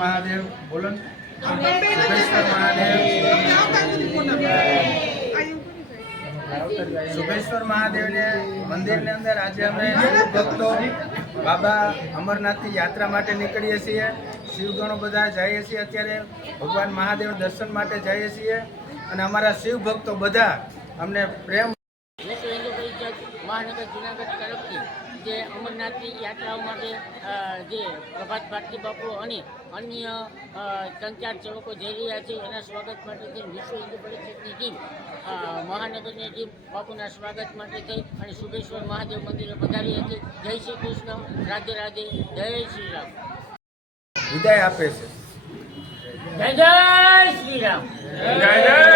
મહાદેવ બોલો. સુભેશ્વર મહાદેવ. સુભેશ્વર મહાદેવને. મંદિરની અંદર આજે અમે શિવ ભક્તો બાબા અમરનાથની યાત્રા માટે નીકળીએ છીએ. શિવગણો બધા જઈએ છીએ અત્યારે. ભગવાન મહાદેવ દર્શન માટે જઈએ છીએ. અને અમારા શિવ ભક્તો બધા અમને પ્રેમ મહાનગર જુનાગઢ તરફથી જે અમરનાથની યાત્રાઓ માટે જે પ્રભાત ભારતી બાપુ અને અન્ય ત્રણ ચાર સેવકો જઈ રહ્યા છે એના સ્વાગત માટે થઈ વિશ્વ હિન્દુ પરિષદની ટીમ મહાનગરની ટીમ બાપુના સ્વાગત માટે થઈ અને શુભેશ્વર મહાદેવ મંદિરે પધારી હતી. જય શ્રી કૃષ્ણ. રાધે રાધે. જય શ્રી રામ. વિદાય આપે છે. જય જય શ્રી રામ. જય જય.